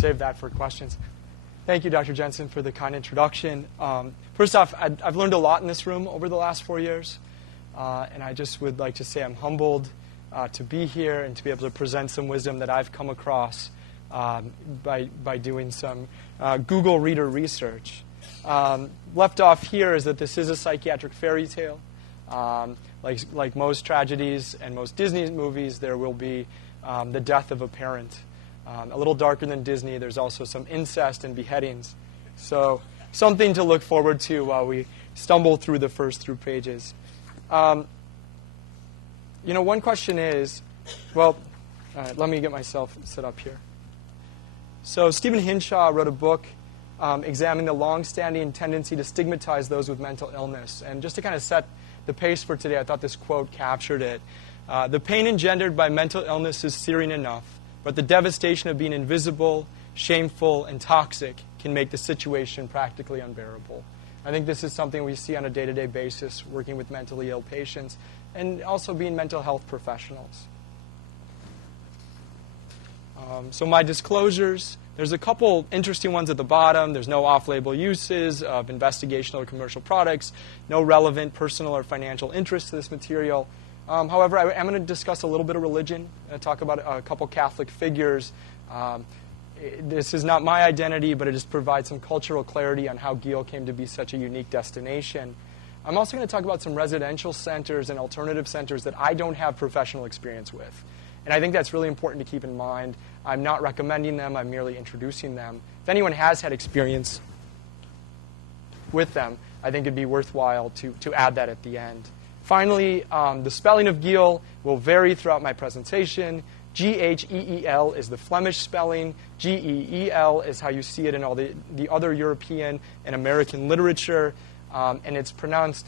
save that for questions. Thank you, Dr. Jensen, for the kind introduction. First off, I've learned a lot in this room over the last 4 years, and I just would like to say I'm humbled to be here and to be able to present some wisdom that I've come across by doing some Google reader research. Left off here is that this is a psychiatric fairy tale. Like most tragedies and most Disney movies, there will be the death of a parent. A little darker than Disney, there's also some incest and beheadings. So something to look forward to while we stumble through the first few pages. One question is, well, let me get myself set up here. So Stephen Hinshaw wrote a book examining the long-standing tendency to stigmatize those with mental illness. And just to kind of set the pace for today, I thought this quote captured it. The pain engendered by mental illness is searing enough, but the devastation of being invisible, shameful, and toxic can make the situation practically unbearable. I think this is something we see on a day-to-day basis working with mentally ill patients and also being mental health professionals. So my disclosures, there's a couple interesting ones at the bottom. There's no off-label uses of investigational or commercial products, no relevant personal or financial interest to this material. However, I am going to discuss a little bit of religion, talk about a couple Catholic figures. This is not my identity, but it just provides some cultural clarity on how Geel came to be such a unique destination. I'm also going to talk about some residential centers and alternative centers that I don't have professional experience with. And I think that's really important to keep in mind. I'm not recommending them, I'm merely introducing them. If anyone has had experience with them, I think it'd be worthwhile to add that at the end. Finally, the spelling of Geel will vary throughout my presentation. G-H-E-E-L is the Flemish spelling. G-E-E-L is how you see it in all the other European and American literature. And it's pronounced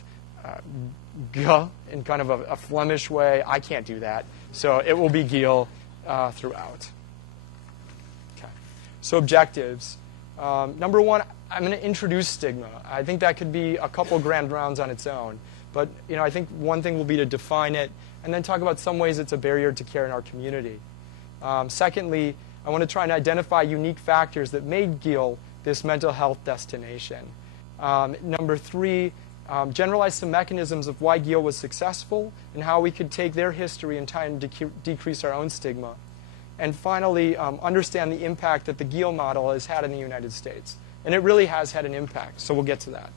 G in kind of a Flemish way. I can't do that. So it will be Geel throughout. Okay. So objectives. Number one, I'm going to introduce stigma. I think that could be a couple grand rounds on its own. But I think one thing will be to define it and then talk about some ways it's a barrier to care in our community. Secondly, I want to try and identify unique factors that made Geel this mental health destination. Number three, generalize some mechanisms of why Geel was successful and how we could take their history and try and decrease our own stigma. And finally, understand the impact that the Geel model has had in the United States. And it really has had an impact, so we'll get to that.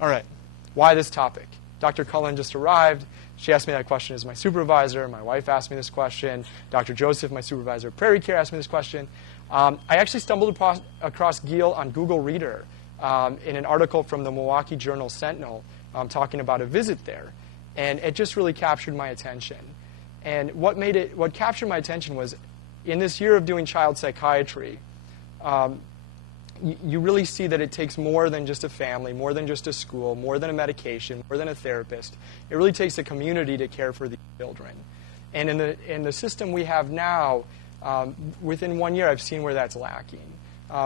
All right, why this topic? Dr. Cullen just arrived. She asked me that question as my supervisor. My wife asked me this question. Dr. Joseph, my supervisor at Prairie Care, asked me this question. I actually stumbled across Geel on Google Reader in an article from the Milwaukee Journal Sentinel talking about a visit there. And it just really captured my attention. And what captured my attention was, in this year of doing child psychiatry, you really see that it takes more than just a family, more than just a school, more than a medication, more than a therapist. It really takes a community to care for these children. And in the system we have now, within 1 year, I've seen where that's lacking.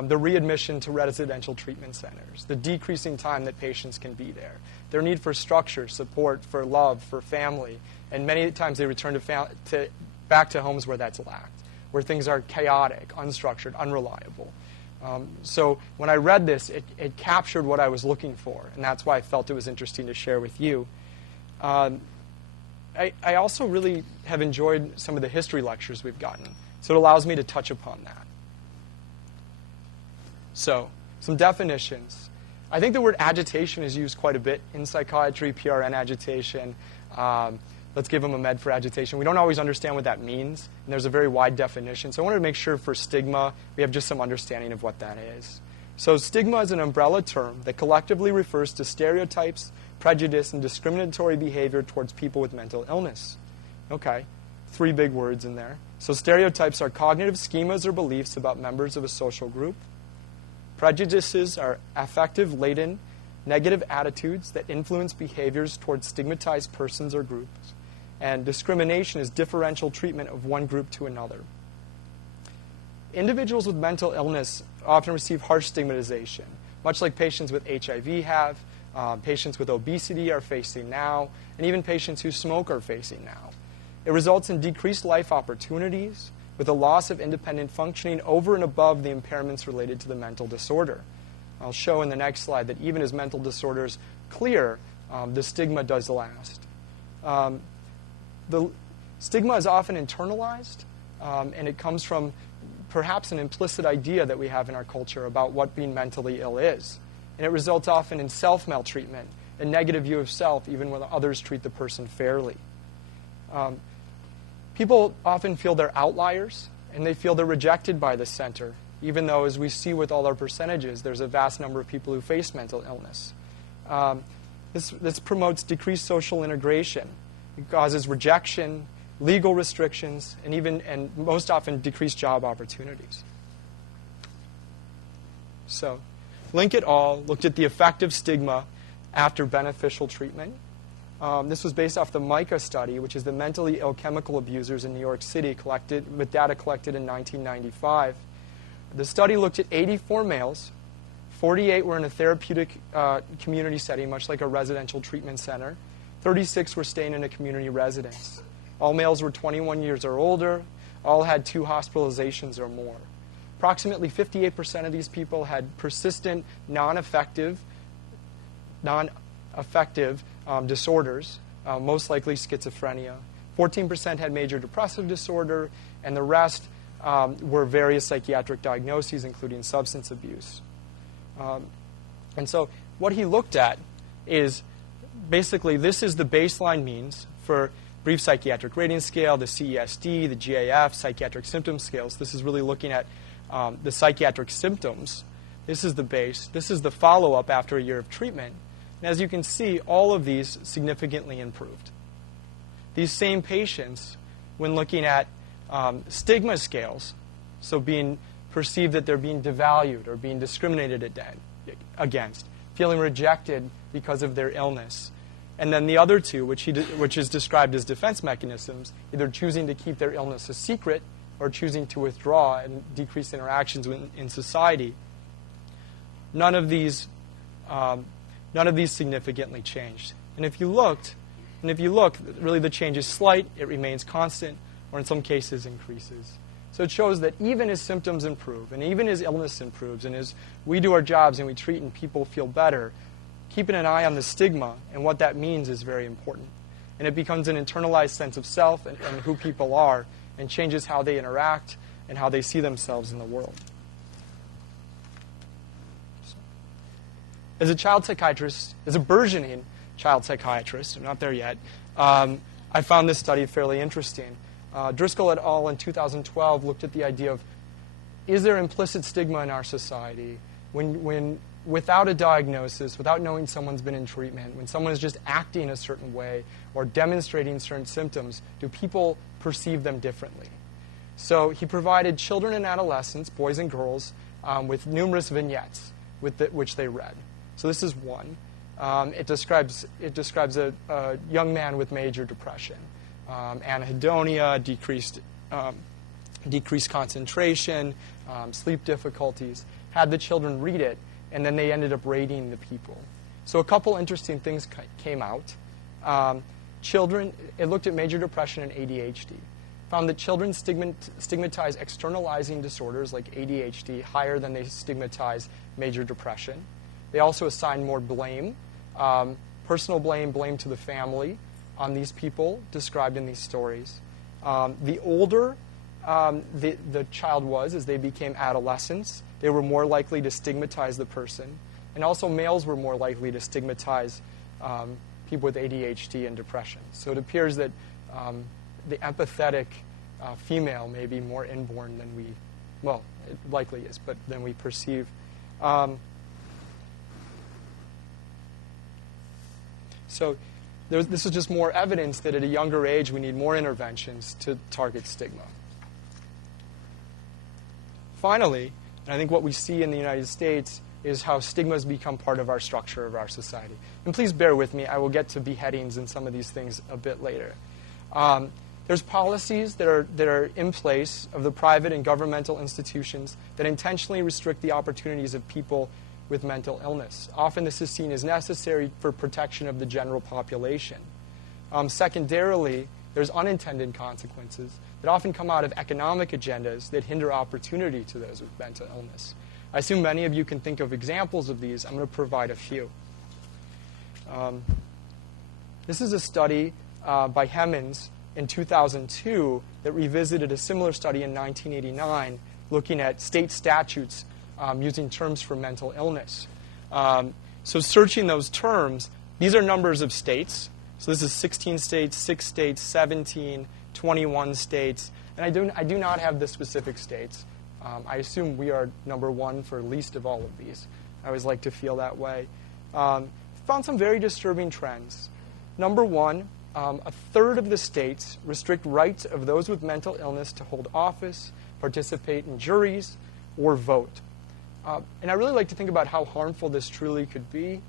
The readmission to residential treatment centers, the decreasing time that patients can be there, their need for structure, support, for love, for family, and many times they return back to homes where that's lacked, where things are chaotic, unstructured, unreliable. So when I read this, it captured what I was looking for, and that's why I felt it was interesting to share with you. I also really have enjoyed some of the history lectures we've gotten, so it allows me to touch upon that. So, some definitions. I think the word agitation is used quite a bit in psychiatry, PRN agitation. Let's give them a med for agitation. We don't always understand what that means, and there's a very wide definition. So I wanted to make sure for stigma, we have just some understanding of what that is. So stigma is an umbrella term that collectively refers to stereotypes, prejudice, and discriminatory behavior towards people with mental illness. Okay, 3 big words in there. So stereotypes are cognitive schemas or beliefs about members of a social group. Prejudices are affective-laden, negative attitudes that influence behaviors towards stigmatized persons or groups. And discrimination is differential treatment of one group to another. Individuals with mental illness often receive harsh stigmatization, much like patients with HIV have, patients with obesity are facing now, and even patients who smoke are facing now. It results in decreased life opportunities, with a loss of independent functioning over and above the impairments related to the mental disorder. I'll show in the next slide that even as mental disorders clear, the stigma does last. The stigma is often internalized, and it comes from perhaps an implicit idea that we have in our culture about what being mentally ill is. And it results often in self-maltreatment, a negative view of self, even when others treat the person fairly. People often feel they're outliers, and they feel they're rejected by the center, even though, as we see with all our percentages, there's a vast number of people who face mental illness. This promotes decreased social integration. It causes rejection, legal restrictions, and most often decreased job opportunities. So, Link et al. Looked at the effect of stigma after beneficial treatment. This was based off the MICA study, which is the mentally ill chemical abusers in New York City, with data collected in 1995. The study looked at 84 males. 48 were in a therapeutic community setting, much like a residential treatment center. 36 were staying in a community residence. All males were 21 years or older. All had 2 hospitalizations or more. Approximately 58% of these people had persistent, non-affective disorders, most likely schizophrenia. 14% had major depressive disorder, and the rest were various psychiatric diagnoses, including substance abuse. And so what he looked at is basically this is the baseline means for brief psychiatric rating scale, the CESD, the GAF, psychiatric symptom scales. This is really looking at the psychiatric symptoms. This is the base. This is the follow-up after a year of treatment. And as you can see, all of these significantly improved. These same patients, when looking at stigma scales, so being perceived that they're being devalued or being discriminated against, feeling rejected because of their illness. And then the other two, which is described as defense mechanisms, either choosing to keep their illness a secret or choosing to withdraw and decrease interactions in society. None of these significantly changed. And if you look, really the change is slight, it remains constant, or in some cases increases. So it shows that even as symptoms improve, and even as illness improves, and as we do our jobs and we treat and people feel better, keeping an eye on the stigma and what that means is very important. And it becomes an internalized sense of self and who people are, and changes how they interact and how they see themselves in the world. As a child psychiatrist, as a burgeoning child psychiatrist, I'm not there yet, I found this study fairly interesting. Driscoll et al. In 2012 looked at the idea of, is there implicit stigma in our society when without a diagnosis, without knowing someone's been in treatment, when someone is just acting a certain way or demonstrating certain symptoms, do people perceive them differently? So he provided children and adolescents, boys and girls, with numerous vignettes which they read. So this is one. It describes a young man with major depression, anhedonia, decreased concentration, sleep difficulties. Had the children read it, and then they ended up rating the people. So a couple interesting things came out. It looked at major depression and ADHD. Found that children stigmatize externalizing disorders like ADHD higher than they stigmatize major depression. They also assign more blame, personal blame, blame to the family on these people described in these stories. The older the child was as they became adolescents, they were more likely to stigmatize the person. And also males were more likely to stigmatize people with ADHD and depression. So it appears that the empathetic female may be more inborn than we, well, it likely is, but than we perceive. So this is just more evidence that at a younger age we need more interventions to target stigma. Finally, and I think what we see in the United States is how stigma has become part of our structure of our society. And please bear with me, I will get to beheadings and some of these things a bit later. There's policies that are in place of the private and governmental institutions that intentionally restrict the opportunities of people with mental illness. Often this is seen as necessary for protection of the general population. Secondarily, there's unintended consequences that often come out of economic agendas that hinder opportunity to those with mental illness. I assume many of you can think of examples of these. I'm going to provide a few. This is a study by Hemmons in 2002 that revisited a similar study in 1989 looking at state statutes using terms for mental illness. So searching those terms, these are numbers of states. So this is 16 states, 6 states, 17, 21 states. And I do not have the specific states. I assume we are number one for least of all of these. I always like to feel that way. Found some very disturbing trends. Number one, a third of the states restrict rights of those with mental illness to hold office, participate in juries, or vote. And I really like to think about how harmful this truly could be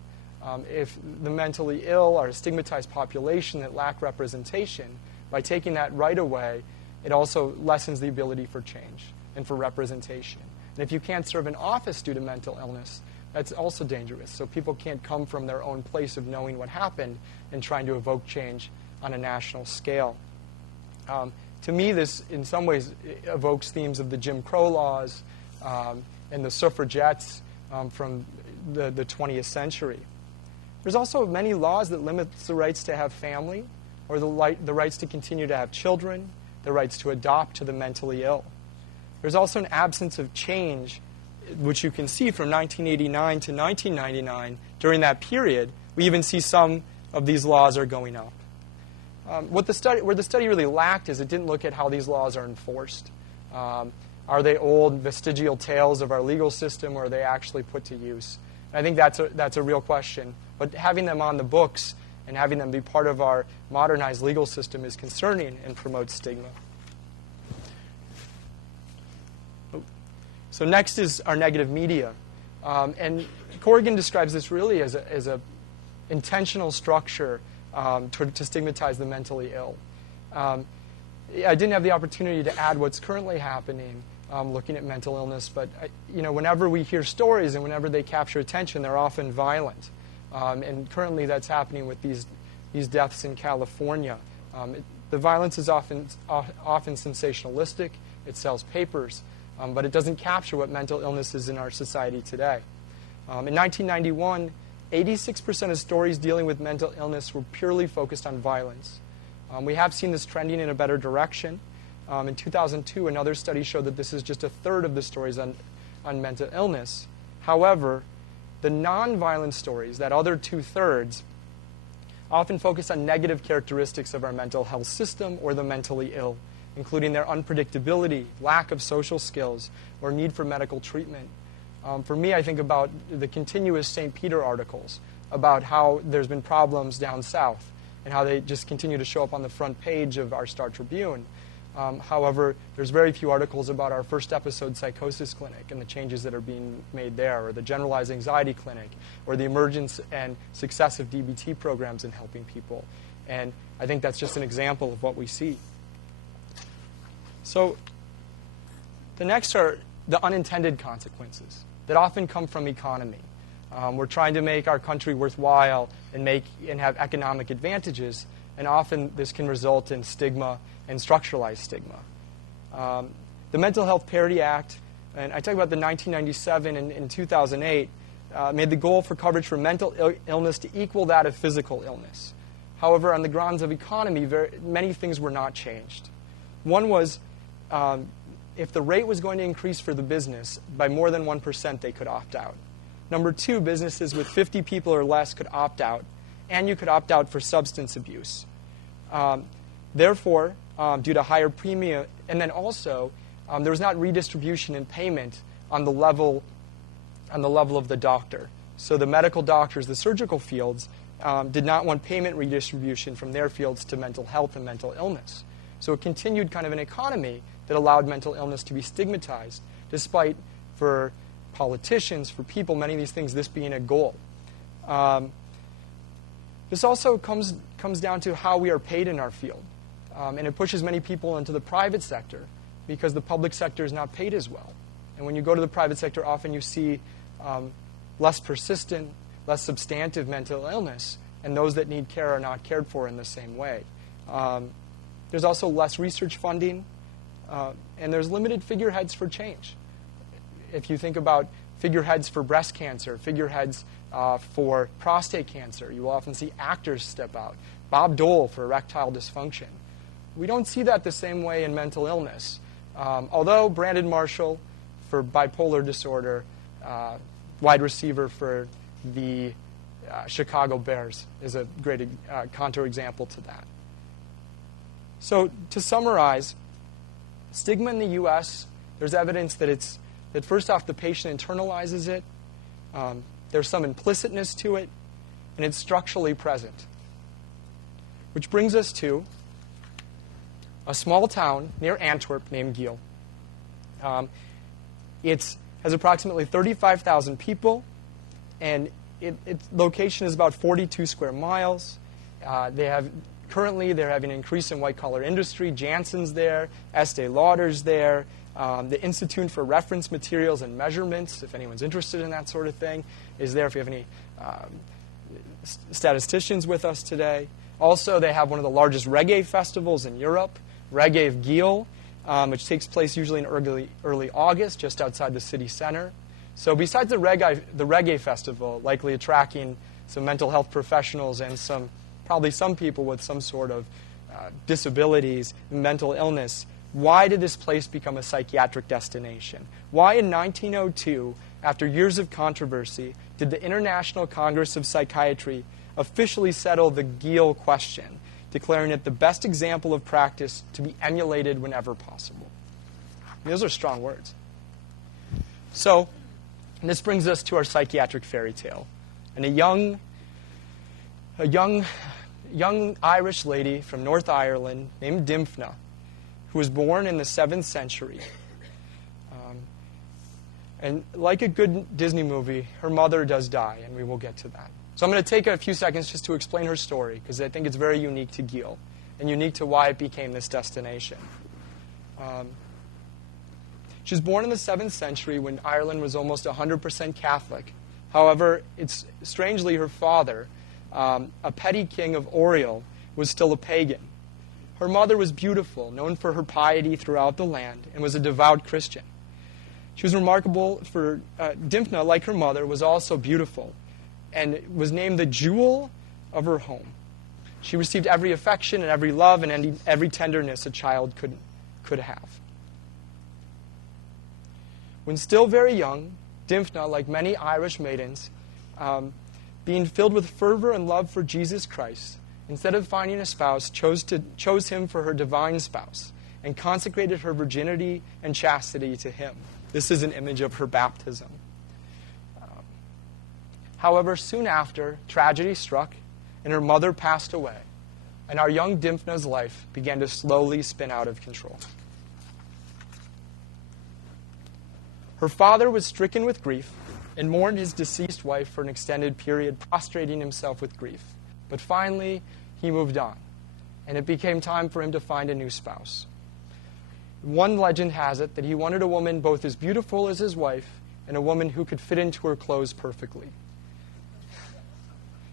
if the mentally ill are a stigmatized population that lack representation. By taking that right away, it also lessens the ability for change and for representation. And if you can't serve in office due to mental illness, that's also dangerous. So people can't come from their own place of knowing what happened and trying to evoke change on a national scale. To me, this in some ways evokes themes of the Jim Crow laws and the suffragettes from the 20th century. There's also many laws that limit the rights to have family or the rights to continue to have children, the rights to adopt to the mentally ill. There's also an absence of change, which you can see from 1989 to 1999. During that period, we even see some of these laws are going up. Where the study really lacked is it didn't look at how these laws are enforced. Are they old vestigial tales of our legal system, or are they actually put to use? And I think that's a real question. But having them on the books and having them be part of our modernized legal system is concerning and promotes stigma. So next is our negative media. And Corrigan describes this really as a intentional structure to stigmatize the mentally ill. I didn't have the opportunity to add what's currently happening looking at mental illness, but whenever we hear stories and whenever they capture attention, they're often violent. And currently that's happening with these deaths in California. The violence is often sensationalistic. It sells papers. But it doesn't capture what mental illness is in our society today. In 1991, 86% of stories dealing with mental illness were purely focused on violence. We have seen this trending in a better direction. In 2002, another study showed that this is just a third of the stories on mental illness. However, the non-violent stories, that other two-thirds, often focus on negative characteristics of our mental health system or the mentally ill, including their unpredictability, lack of social skills, or need for medical treatment. For me, I think about the continuous St. Peter articles about how there's been problems down south and how they just continue to show up on the front page of our Star Tribune. However, there's very few articles about our first episode psychosis clinic and the changes that are being made there, or the Generalize anxiety clinic, or the emergence and success of DBT programs in helping people. And I think that's just an example of what we see. So the next are the unintended consequences that often come from economy. We're trying to make our country worthwhile and have economic advantages, and often this can result in stigma and structuralized stigma. The Mental Health Parity Act, and I talk about the 1997 and 2008, made the goal for coverage for mental illness to equal that of physical illness. However, on the grounds of economy, many things were not changed. One was if the rate was going to increase for the business by more than 1%, they could opt out. Number two, businesses with 50 people or less could opt out, and you could opt out for substance abuse. Therefore, due to higher premium, and then also there was not redistribution in payment on the level of the doctor. So the medical doctors, the surgical fields, did not want payment redistribution from their fields to mental health and mental illness. So it continued kind of an economy that allowed mental illness to be stigmatized, despite for politicians, for people, many of these things, this being a goal. This also comes down to how we are paid in our field. And it pushes many people into the private sector because the public sector is not paid as well. And when you go to the private sector, often you see less persistent, less substantive mental illness, and those that need care are not cared for in the same way. There's also less research funding, and there's limited figureheads for change. If you think about figureheads for breast cancer, figureheads for prostate cancer, you will often see actors step out. Bob Dole for erectile dysfunction. We don't see that the same way in mental illness. Although Brandon Marshall for bipolar disorder, wide receiver for the Chicago Bears, is a great counterexample to that. So to summarize, stigma in the U.S., there's evidence that first off, the patient internalizes it, there's some implicitness to it, and it's structurally present. Which brings us to a small town near Antwerp named Geel. It has approximately 35,000 people, and its location is about 42 square miles. Currently, they're having an increase in white-collar industry. Janssen's there, Estee Lauder's there. The Institute for Reference Materials and Measurements, if anyone's interested in that sort of thing, is there if you have any statisticians with us today. Also, they have one of the largest reggae festivals in Europe, Reggae of Geel, which takes place usually in early August, just outside the city center. So besides the reggae festival, likely attracting some mental health professionals and probably some people with some sort of disabilities, mental illness, why did this place become a psychiatric destination? Why in 1902, after years of controversy, did the International Congress of Psychiatry officially settle the Geel question, declaring it the best example of practice to be emulated whenever possible? Those are strong words. So, this brings us to our psychiatric fairy tale. And a young Irish lady from North Ireland named Dymphna, who was born in the 7th century. And like a good Disney movie, her mother does die, and we will get to that. So I'm going to take a few seconds just to explain her story, because I think it's very unique to Geel, and unique to why it became this destination. She was born in the 7th century when Ireland was almost 100% Catholic. However, strangely, her father, a petty king of Oriel, was still a pagan. Her mother was beautiful, known for her piety throughout the land, and was a devout Christian. She was remarkable for, Dymphna, like her mother, was also beautiful, and was named the jewel of her home. She received every affection and every love and every tenderness a child could have. When still very young, Dymphna, like many Irish maidens, being filled with fervor and love for Jesus Christ, instead of finding a spouse, chose him for her divine spouse, and consecrated her virginity and chastity to him. This is an image of her baptism. However, soon after, tragedy struck, and her mother passed away, and our young Dymphna's life began to slowly spin out of control. Her father was stricken with grief and mourned his deceased wife for an extended period, prostrating himself with grief. But finally, he moved on, and it became time for him to find a new spouse. One legend has it that he wanted a woman both as beautiful as his wife and a woman who could fit into her clothes perfectly.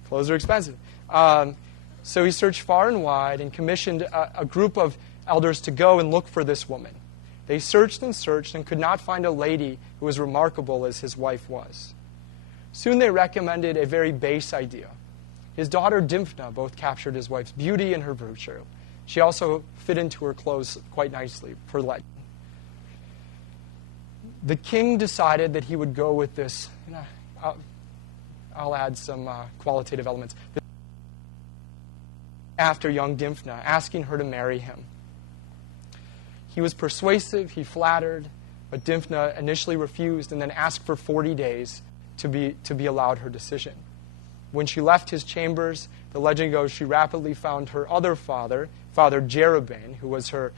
Clothes are expensive. So he searched far and wide and commissioned a group of elders to go and look for this woman. They searched and could not find a lady who was remarkable as his wife was. Soon they recommended a very base idea. His daughter Dymphna both captured his wife's beauty and her virtue. She also fit into her clothes quite nicely, per legend. The king decided that he would go with this. I'll add some qualitative elements. After young Dymphna, asking her to marry him. He was persuasive, he flattered, but Dymphna initially refused and then asked for 40 days to be allowed her decision. When she left his chambers, the legend goes she rapidly found her other father, Father Jeroboam, who was her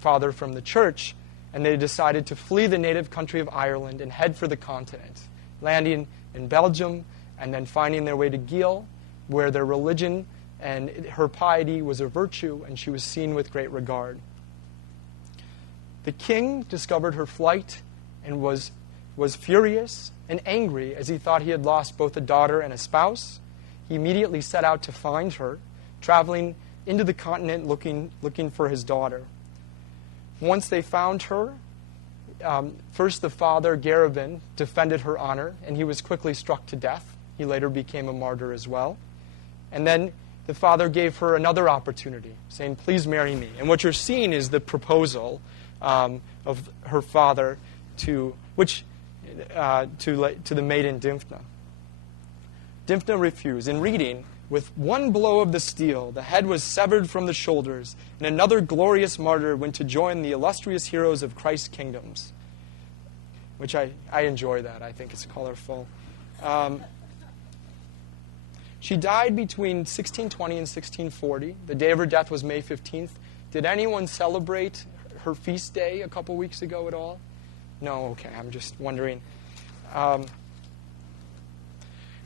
father from the church, and they decided to flee the native country of Ireland and head for the continent, landing in Belgium and then finding their way to Geel, where their religion and her piety was a virtue, and she was seen with great regard. The king discovered her flight and was furious and angry as he thought he had lost both a daughter and a spouse. He immediately set out to find her, traveling into the continent looking for his daughter. Once they found her, first the father, Garabin, defended her honor, and he was quickly struck to death. He later became a martyr as well. And then the father gave her another opportunity, saying, "Please marry me." And what you're seeing is the proposal of her father to the maiden Dymphna. Dymphna refused. In reading, "With one blow of the steel, the head was severed from the shoulders, and another glorious martyr went to join the illustrious heroes of Christ's kingdoms," which I enjoy that. I think it's colorful. She died between 1620 and 1640. The day of her death was May 15th. Did anyone celebrate her feast day a couple weeks ago at all? No? Okay, I'm just wondering.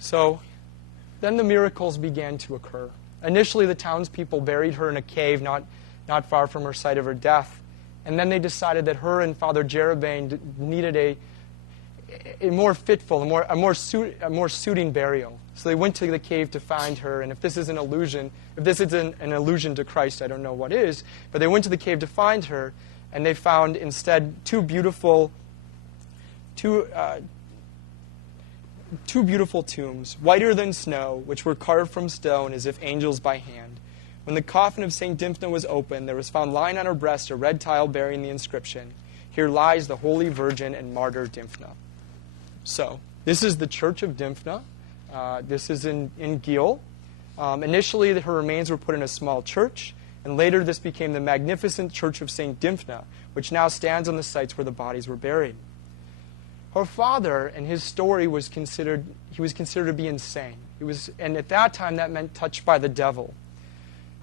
So then the miracles began to occur. Initially, the townspeople buried her in a cave not far from her site of her death. And then they decided that her and Father Jerobain needed a more fitful, a more suiting burial. So they went to the cave to find her. And if this is an illusion to Christ, I don't know what is. But they went to the cave to find her, and they found instead two beautiful tombs, whiter than snow, which were carved from stone as if angels by hand. When the coffin of St. Dymphna was opened, there was found lying on her breast a red tile bearing the inscription, "Here lies the Holy Virgin and Martyr Dymphna." So, this is the Church of Dymphna. This is in Geel. Initially, her remains were put in a small church, and later this became the magnificent Church of St. Dymphna, which now stands on the sites where the bodies were buried. Her father, and his story he was considered to be insane. And at that time, that meant touched by the devil.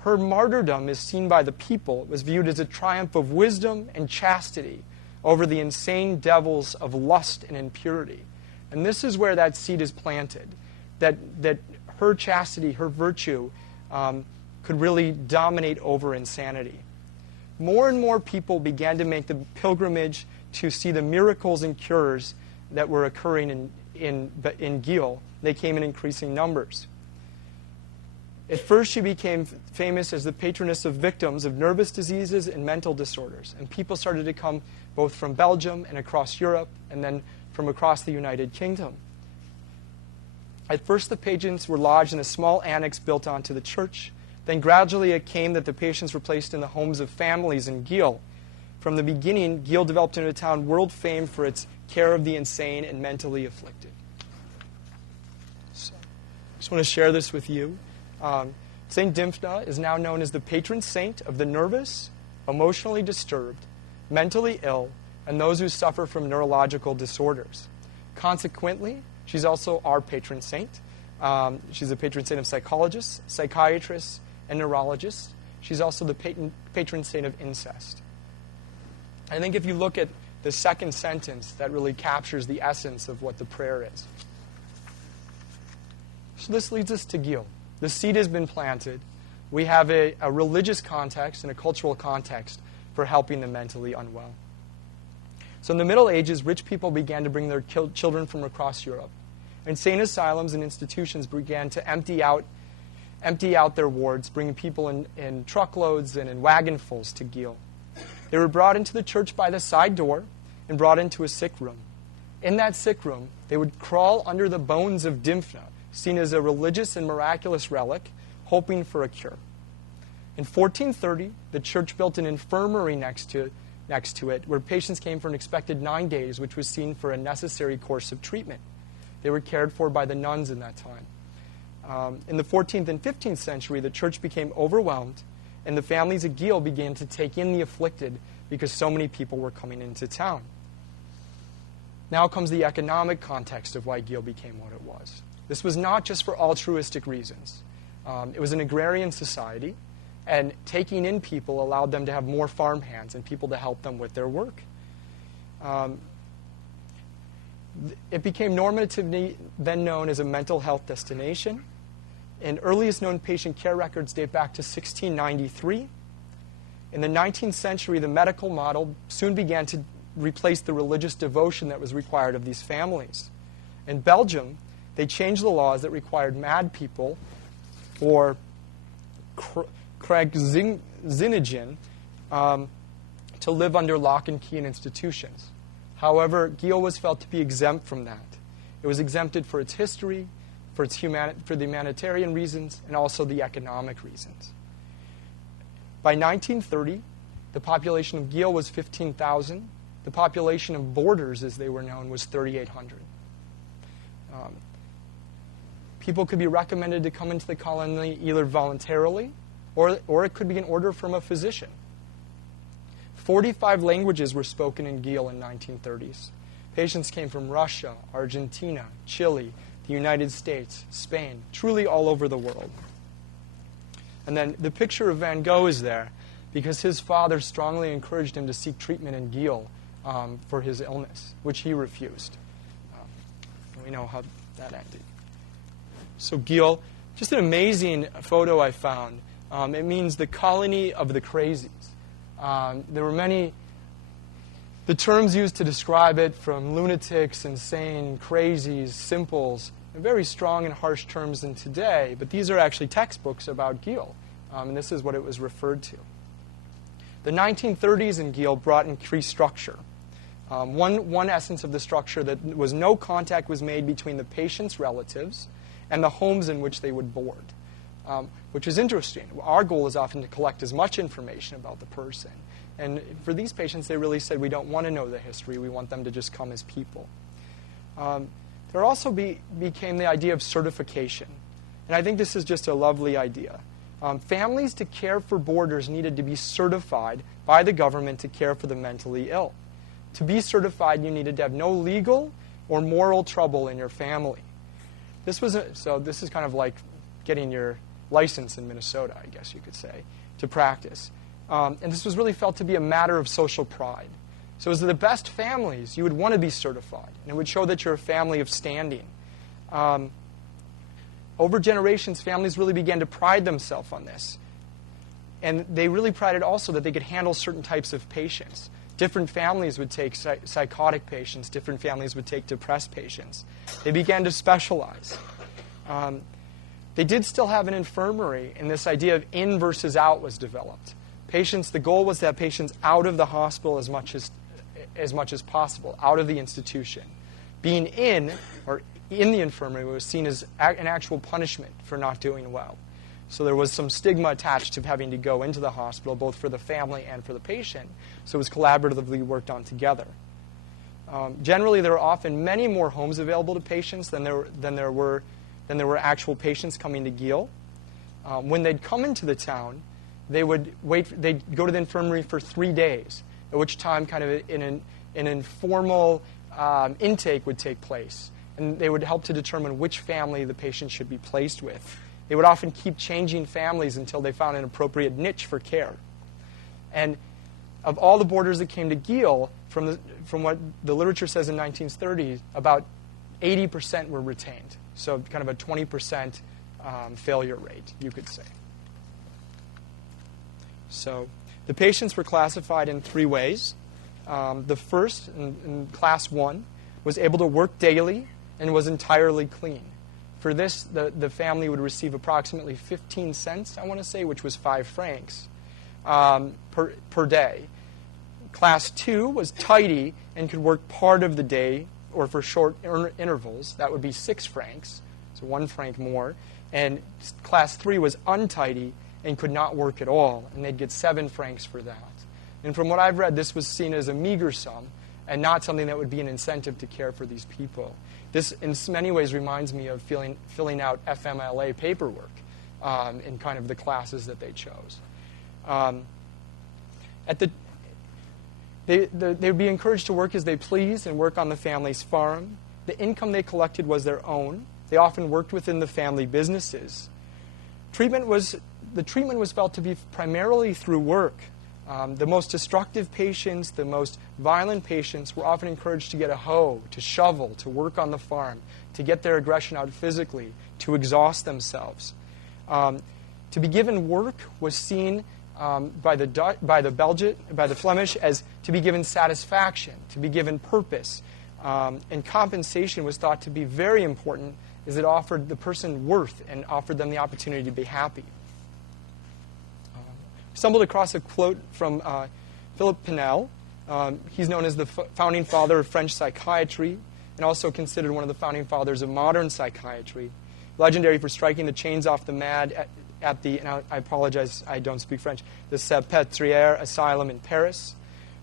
Her martyrdom is seen by the people. It was viewed as a triumph of wisdom and chastity over the insane devils of lust and impurity. And this is where that seed is planted, that her chastity, her virtue, could really dominate over insanity. More and more people began to make the pilgrimage to see the miracles and cures that were occurring in Geel. They came in increasing numbers. At first, she became famous as the patroness of victims of nervous diseases and mental disorders. And people started to come both from Belgium and across Europe, and then from across the United Kingdom. At first, the patients were lodged in a small annex built onto the church. Then gradually it came that the patients were placed in the homes of families in Geel. From the beginning, Geel developed into a town world famed for its care of the insane and mentally afflicted. So, I just want to share this with you. St. Dymphna is now known as the patron saint of the nervous, emotionally disturbed, mentally ill, and those who suffer from neurological disorders. Consequently, she's also our patron saint. She's a patron saint of psychologists, psychiatrists, and neurologists. She's also the patron saint of incest. I think if you look at the second sentence, that really captures the essence of what the prayer is. So this leads us to Geel. The seed has been planted. We have a religious context and a cultural context for helping the mentally unwell. So in the Middle Ages, rich people began to bring their children from across Europe. Insane asylums and institutions began to empty out their wards, bringing people in truckloads and in wagonfuls to Geel. They were brought into the church by the side door and brought into a sick room. In that sick room, they would crawl under the bones of Dymphna, seen as a religious and miraculous relic, hoping for a cure. In 1430, the church built an infirmary next to it, where patients came for an expected 9 days, which was seen for a necessary course of treatment. They were cared for by the nuns in that time. In the 14th and 15th century, the church became overwhelmed, and the families of Geel began to take in the afflicted because so many people were coming into town. Now comes the economic context of why Geel became what it was. This was not just for altruistic reasons. It was an agrarian society, and taking in people allowed them to have more farm hands and people to help them with their work. It became normatively then known as a mental health destination. And earliest known patient care records date back to 1693. In the 19th century, the medical model soon began to replace the religious devotion that was required of these families. In Belgium, they changed the laws that required mad people or Krankzinnigen to live under lock and key in institutions. However, Geel was felt to be exempt from that. It was exempted for its history, for the humanitarian reasons, and also the economic reasons. By 1930, the population of Geel was 15,000. The population of boarders, as they were known, was 3,800. People could be recommended to come into the colony either voluntarily or it could be an order from a physician. 45 languages were spoken in Geel in 1930s. Patients came from Russia, Argentina, Chile, the United States, Spain, truly all over the world. And then the picture of Van Gogh is there because his father strongly encouraged him to seek treatment in Geel for his illness, which he refused. We know how that ended. So Geel, just an amazing photo I found. It means the colony of the crazies. There were many, the terms used to describe it, from lunatics, insane, crazies, simples, very strong and harsh terms in today, but these are actually textbooks about Geel, and this is what it was referred to. The 1930s in Geel brought increased structure. One essence of the structure that was no contact was made between the patient's relatives and the homes in which they would board, which is interesting. Our goal is often to collect as much information about the person. And for these patients, they really said, we don't want to know the history. We want them to just come as people. There also became the idea of certification. And I think this is just a lovely idea. Families to care for boarders needed to be certified by the government to care for the mentally ill. To be certified, you needed to have no legal or moral trouble in your family. So this is kind of like getting your license in Minnesota, I guess you could say, to practice. And this was really felt to be a matter of social pride. So as the best families, you would want to be certified, and it would show that you're a family of standing. Over generations, families really began to pride themselves on this. And they really prided also that they could handle certain types of patients. Different families would take psychotic patients. Different families would take depressed patients. They began to specialize. They did still have an infirmary, and this idea of in versus out was developed. The goal was to have patients out of the hospital as much as possible, out of the institution. Being in the infirmary was seen as an actual punishment for not doing well. So there was some stigma attached to having to go into the hospital, both for the family and for the patient. So it was collaboratively worked on together. Generally, there were often many more homes available to patients than there were actual patients coming to Geel. When they'd come into the town, they'd go to the infirmary for 3 days, at which time kind of an informal intake would take place. And they would help to determine which family the patient should be placed with. They would often keep changing families until they found an appropriate niche for care. And of all the boarders that came to Geel, from what the literature says in 1930, about 80% were retained. So kind of a 20% failure rate, you could say. So the patients were classified in 3 ways. The first, in class 1, was able to work daily and was entirely clean. For this, the family would receive approximately 15 cents, I want to say, which was 5 francs per day. Class 2 was tidy and could work part of the day or for short intervals. That would be 6 francs, so 1 franc more. And class 3 was untidy and could not work at all, and they'd get 7 francs for that. And from what I've read, this was seen as a meager sum and not something that would be an incentive to care for these people. This, in many ways, reminds me of filling out FMLA paperwork in kind of the classes that they chose. They would be encouraged to work as they pleased and work on the family's farm. The income they collected was their own. They often worked within the family businesses. The treatment was felt to be primarily through work. The most destructive patients, the most violent patients were often encouraged to get a hoe, to shovel, to work on the farm, to get their aggression out physically, to exhaust themselves. To be given work was seen by the Flemish as to be given satisfaction, to be given purpose. And compensation was thought to be very important as it offered the person worth and offered them the opportunity to be happy. Stumbled across a quote from Philippe Pinel. He's known as the founding father of French psychiatry and also considered one of the founding fathers of modern psychiatry. Legendary for striking the chains off the mad at the, and I apologize, I don't speak French, the Salpêtrière Asylum in Paris.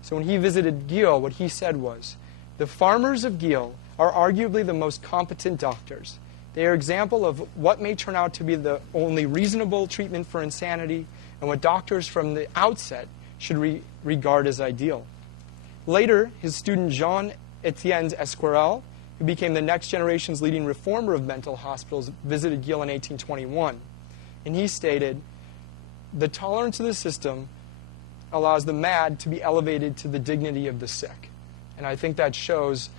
So when he visited Geel, what he said was, "The farmers of Geel are arguably the most competent doctors. They are an example of what may turn out to be the only reasonable treatment for insanity and what doctors from the outset should regard as ideal." Later, his student Jean-Étienne Esquerel, who became the next generation's leading reformer of mental hospitals, visited Geel in 1821. And he stated, "The tolerance of the system allows the mad to be elevated to the dignity of the sick." And I think that shows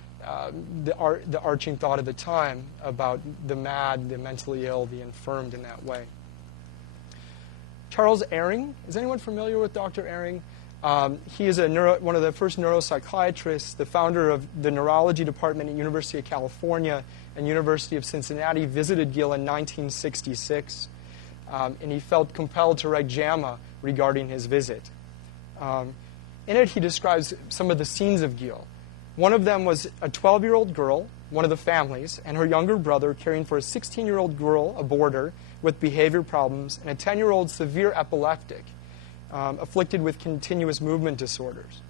the arching thought of the time about the mad, the mentally ill, the infirmed in that way. Charles Ehring, is anyone familiar with Dr. Ehring? He is one of the first neuropsychiatrists, the founder of the neurology department at University of California and University of Cincinnati, visited Geel in 1966, and he felt compelled to write JAMA regarding his visit. In it, he describes some of the scenes of Geel. One of them was a 12-year-old girl, one of the families, and her younger brother caring for a 16-year-old girl, a boarder, with behavior problems, and a 10-year-old severe epileptic, afflicted with continuous movement disorders.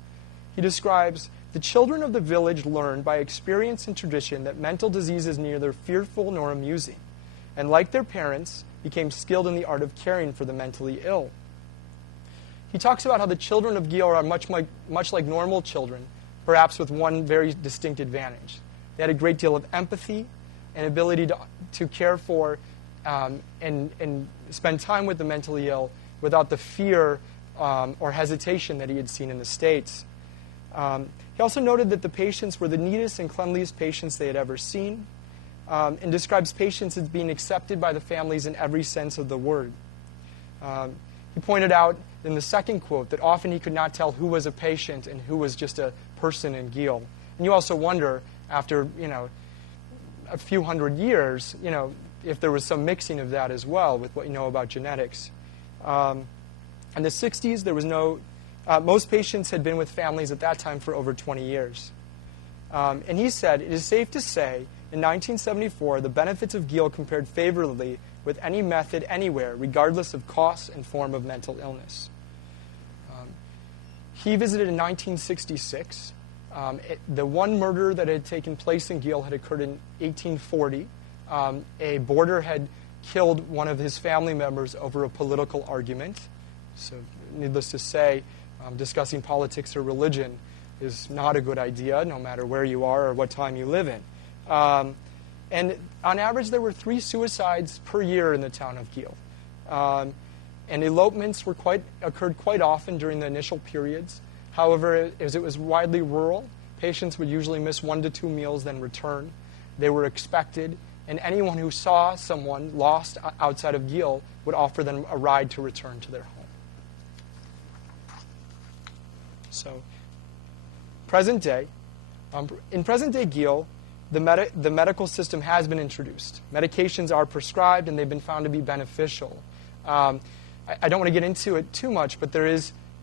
He describes, "The children of the village learned by experience and tradition that mental disease is neither fearful nor amusing, and like their parents, became skilled in the art of caring for the mentally ill." He talks about how the children of Geel are much like normal children, perhaps with one very distinct advantage. They had a great deal of empathy and ability to care for and spend time with the mentally ill without the fear or hesitation that he had seen in the States. He also noted that the patients were the neatest and cleanliest patients they had ever seen, and describes patients as being accepted by the families in every sense of the word. He pointed out in the second quote that often he could not tell who was a patient and who was just a person in Geel. And you also wonder, after a few hundred years, if there was some mixing of that as well with what you know about genetics. In the 60s, there was most patients had been with families at that time for over 20 years. And he said, "It is safe to say, in 1974, the benefits of Geel compared favorably with any method anywhere, regardless of cost and form of mental illness." He visited in 1966. The one murder that had taken place in Geel had occurred in 1840. A boarder had killed one of his family members over a political argument. So, needless to say, discussing politics or religion is not a good idea, no matter where you are or what time you live in. And on average, there were 3 suicides per year in the town of Geel. And elopements occurred quite often during the initial periods. However, as it was widely rural, patients would usually miss 1 to 2 meals, then return. They were expected, and anyone who saw someone lost outside of Geel would offer them a ride to return to their home. So, present day. In present-day Geel, the medical system has been introduced. Medications are prescribed, and they've been found to be beneficial. I don't want to get into it too much, but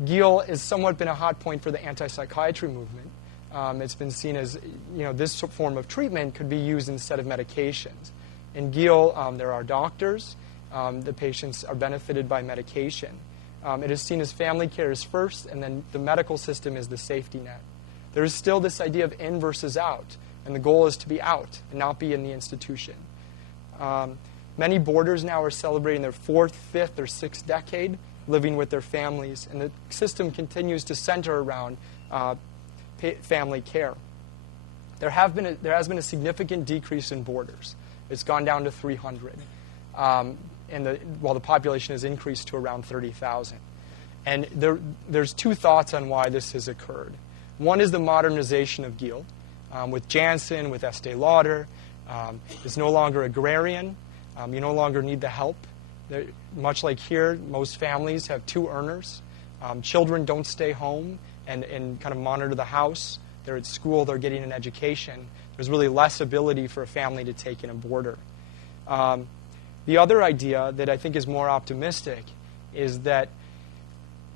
Geel has somewhat been a hot point for the anti-psychiatry movement. It's been seen as, this form of treatment could be used instead of medications. In Geel, there are doctors. The patients are benefited by medication. It is seen as family care is first, and then the medical system is the safety net. There is still this idea of in versus out, and the goal is to be out and not be in the institution. Many boarders now are celebrating their 4th, 5th, or 6th decade living with their families, and the system continues to center around family care. There has been a significant decrease in boarders. It's gone down to 300, while the population has increased to around 30,000. And there's 2 thoughts on why this has occurred. One is the modernization of Geel, with Jansen, with Estee Lauder. It's no longer agrarian. You no longer need the help. Much like here, most families have 2 earners. Children don't stay home and kind of monitor the house. They're at school, they're getting an education. There's really less ability for a family to take in a boarder. The other idea that I think is more optimistic is that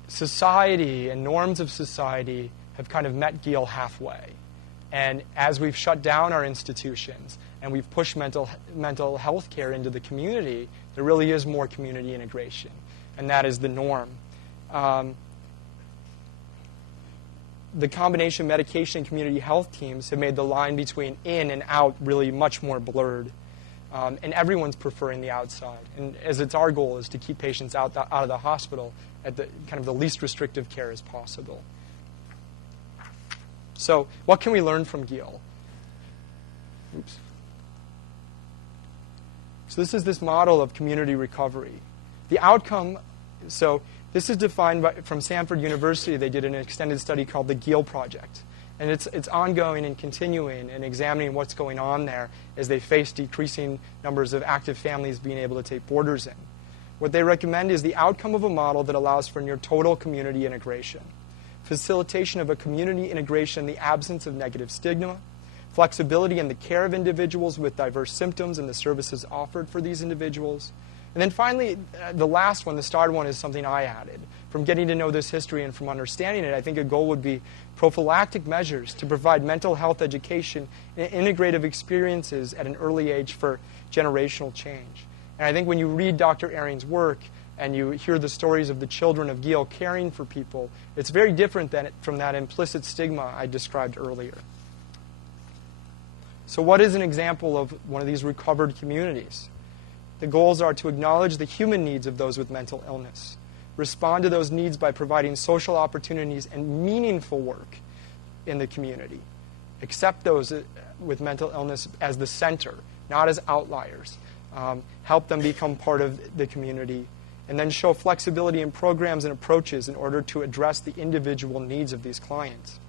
society and norms of society have kind of met Geel halfway. And as we've shut down our institutions and we've pushed mental health care into the community, there really is more community integration. And that is the norm. The combination medication and community health teams have made the line between in and out really much more blurred. And everyone's preferring the outside. And as it's our goal is to keep patients out of the hospital at the kind of the least restrictive care as possible. So what can we learn from Geel? Oops. So this is this model of community recovery. The outcome, so this is defined from Stanford University. They did an extended study called the Geel Project. And it's ongoing and continuing and examining what's going on there as they face decreasing numbers of active families being able to take boarders in. What they recommend is the outcome of a model that allows for near total community integration. Facilitation of a community integration in the absence of negative stigma, flexibility in the care of individuals with diverse symptoms and the services offered for these individuals. And then finally, the last one, the starred one, is something I added. From getting to know this history and from understanding it, I think a goal would be prophylactic measures to provide mental health education and integrative experiences at an early age for generational change. And I think when you read Dr. Ehring's work and you hear the stories of the children of Geel caring for people, it's very different from that implicit stigma I described earlier. So what is an example of one of these recovered communities? The goals are to acknowledge the human needs of those with mental illness, respond to those needs by providing social opportunities and meaningful work in the community, accept those with mental illness as the center, not as outliers, help them become part of the community, and then show flexibility in programs and approaches in order to address the individual needs of these clients.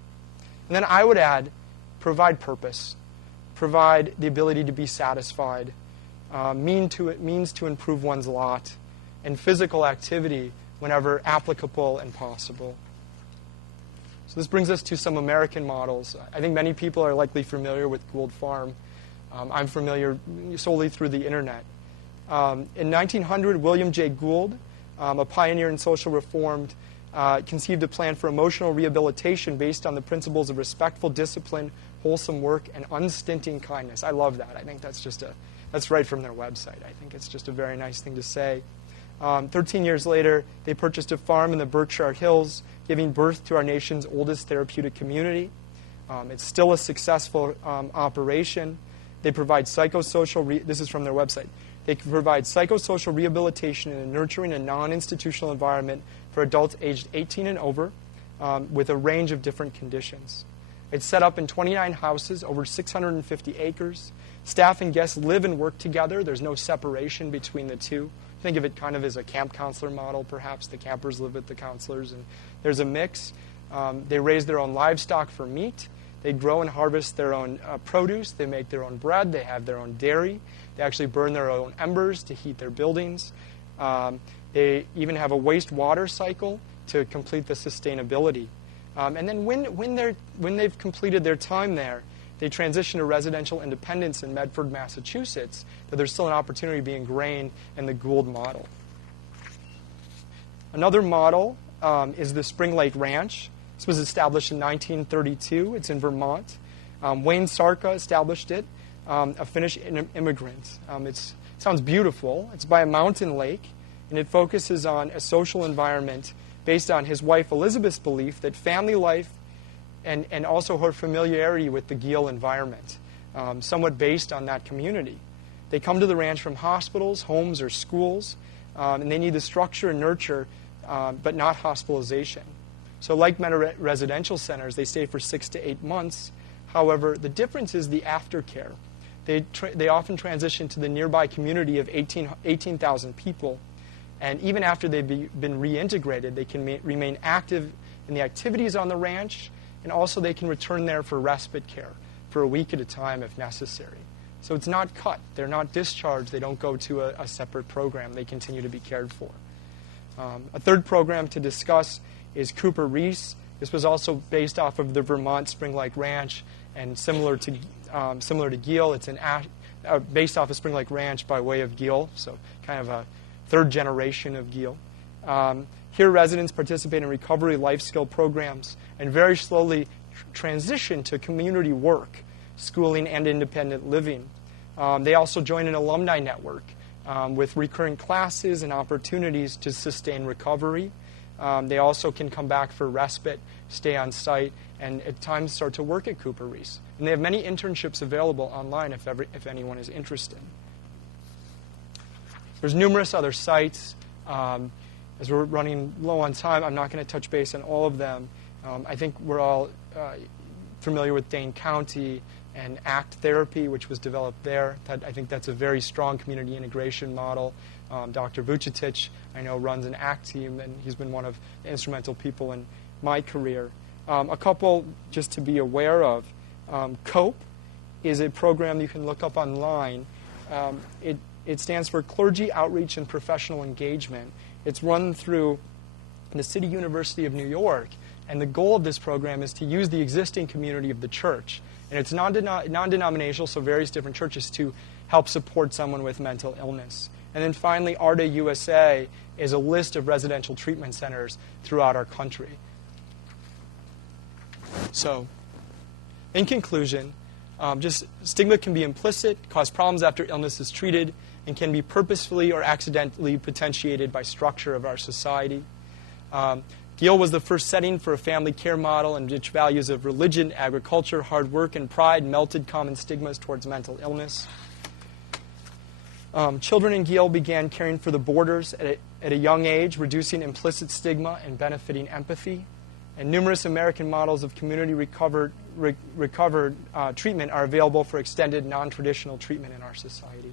And then I would add, provide purpose, provide the ability to be satisfied, means to improve one's lot, and physical activity whenever applicable and possible. So this brings us to some American models. I think many people are likely familiar with Gould Farm. I'm familiar solely through the internet. In 1900, William J. Gould, a pioneer in social reform, conceived a plan for emotional rehabilitation based on the principles of respectful discipline, wholesome work, and unstinting kindness. I love that. I think that's right from their website. I think it's just a very nice thing to say. 13 years later, they purchased a farm in the Berkshire Hills, giving birth to our nation's oldest therapeutic community. It's still a successful operation. They provide psychosocial, this is from their website. They can provide psychosocial rehabilitation in a nurturing and non-institutional environment for adults aged 18 and over with a range of different conditions. It's set up in 29 houses, over 650 acres. Staff and guests live and work together. There's no separation between the two. Think of it kind of as a camp counselor model, perhaps. The campers live with the counselors, and there's a mix. They raise their own livestock for meat. They grow and harvest their own produce. They make their own bread. They have their own dairy. They actually burn their own embers to heat their buildings. They even have a wastewater cycle to complete the sustainability. And then when they've completed their time there, they transition to residential independence in Medford, Massachusetts, but there's still an opportunity being ingrained in the Gould model. Another model is the Spring Lake Ranch. This was established in 1932. It's in Vermont. Wayne Sarka established it, a Finnish immigrant. It sounds beautiful. It's by a mountain lake, and it focuses on a social environment based on his wife Elizabeth's belief that family life and also her familiarity with the Geel environment, somewhat based on that community. They come to the ranch from hospitals, homes, or schools, and they need the structure and nurture, but not hospitalization. So like many residential centers, they stay for 6 to 8 months. However, the difference is the aftercare. They often transition to the nearby community of 18,000 people, and even after they've been reintegrated, they can remain active in the activities on the ranch, and also they can return there for respite care for a week at a time if necessary. So it's not cut. They're not discharged. They don't go to a separate program. They continue to be cared for. A third program to discuss is Cooper Reese. This was also based off of the Vermont Spring Lake Ranch, and similar to Geel. It's based off of Spring Lake Ranch by way of Geel, so kind of a third generation of Geel. Here, residents participate in recovery life skill programs and very slowly transition to community work, schooling, and independent living. They also join an alumni network with recurring classes and opportunities to sustain recovery. They also can come back for respite, stay on site, and at times start to work at Cooper Reese. And they have many internships available online if anyone is interested. There's numerous other sites. As we're running low on time, I'm not going to touch base on all of them. I think we're all familiar with Dane County and ACT therapy, which was developed there. I think that's a very strong community integration model. Dr. Vucetic, I know, runs an ACT team, and he's been one of the instrumental people in my career. A couple just to be aware of. COPE is a program you can look up online. It stands for Clergy Outreach and Professional Engagement. It's run through the City University of New York, and the goal of this program is to use the existing community of the church. And it's non-denominational, so various different churches, to help support someone with mental illness. And then finally, ARDA USA is a list of residential treatment centers throughout our country. So, in conclusion, just stigma can be implicit, cause problems after illness is treated, and can be purposefully or accidentally potentiated by structure of our society. Geel was the first setting for a family care model in which values of religion, agriculture, hard work, and pride melted common stigmas towards mental illness. Children in Geel began caring for the borders at a young age, reducing implicit stigma and benefiting empathy. And numerous American models of community recovered treatment are available for extended non-traditional treatment in our society.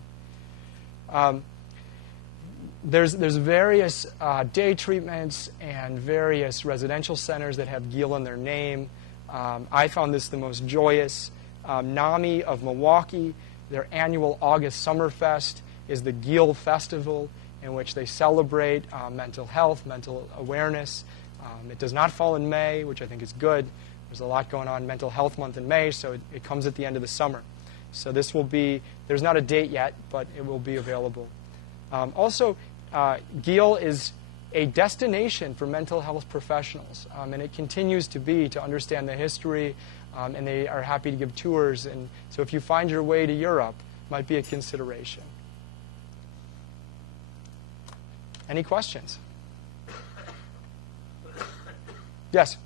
There's various day treatments and various residential centers that have Geel in their name. I found this the most joyous. NAMI of Milwaukee, their annual August Summerfest is the Geel Festival, in which they celebrate mental health, mental awareness. It does not fall in May, which I think is good. There's a lot going on Mental Health Month in May, so it comes at the end of the summer. So this will be, there's not a date yet, but it will be available. Also, Geel is a destination for mental health professionals, and it continues to be, to understand the history, and they are happy to give tours. And so if you find your way to Europe, it might be a consideration. Any questions? Yes?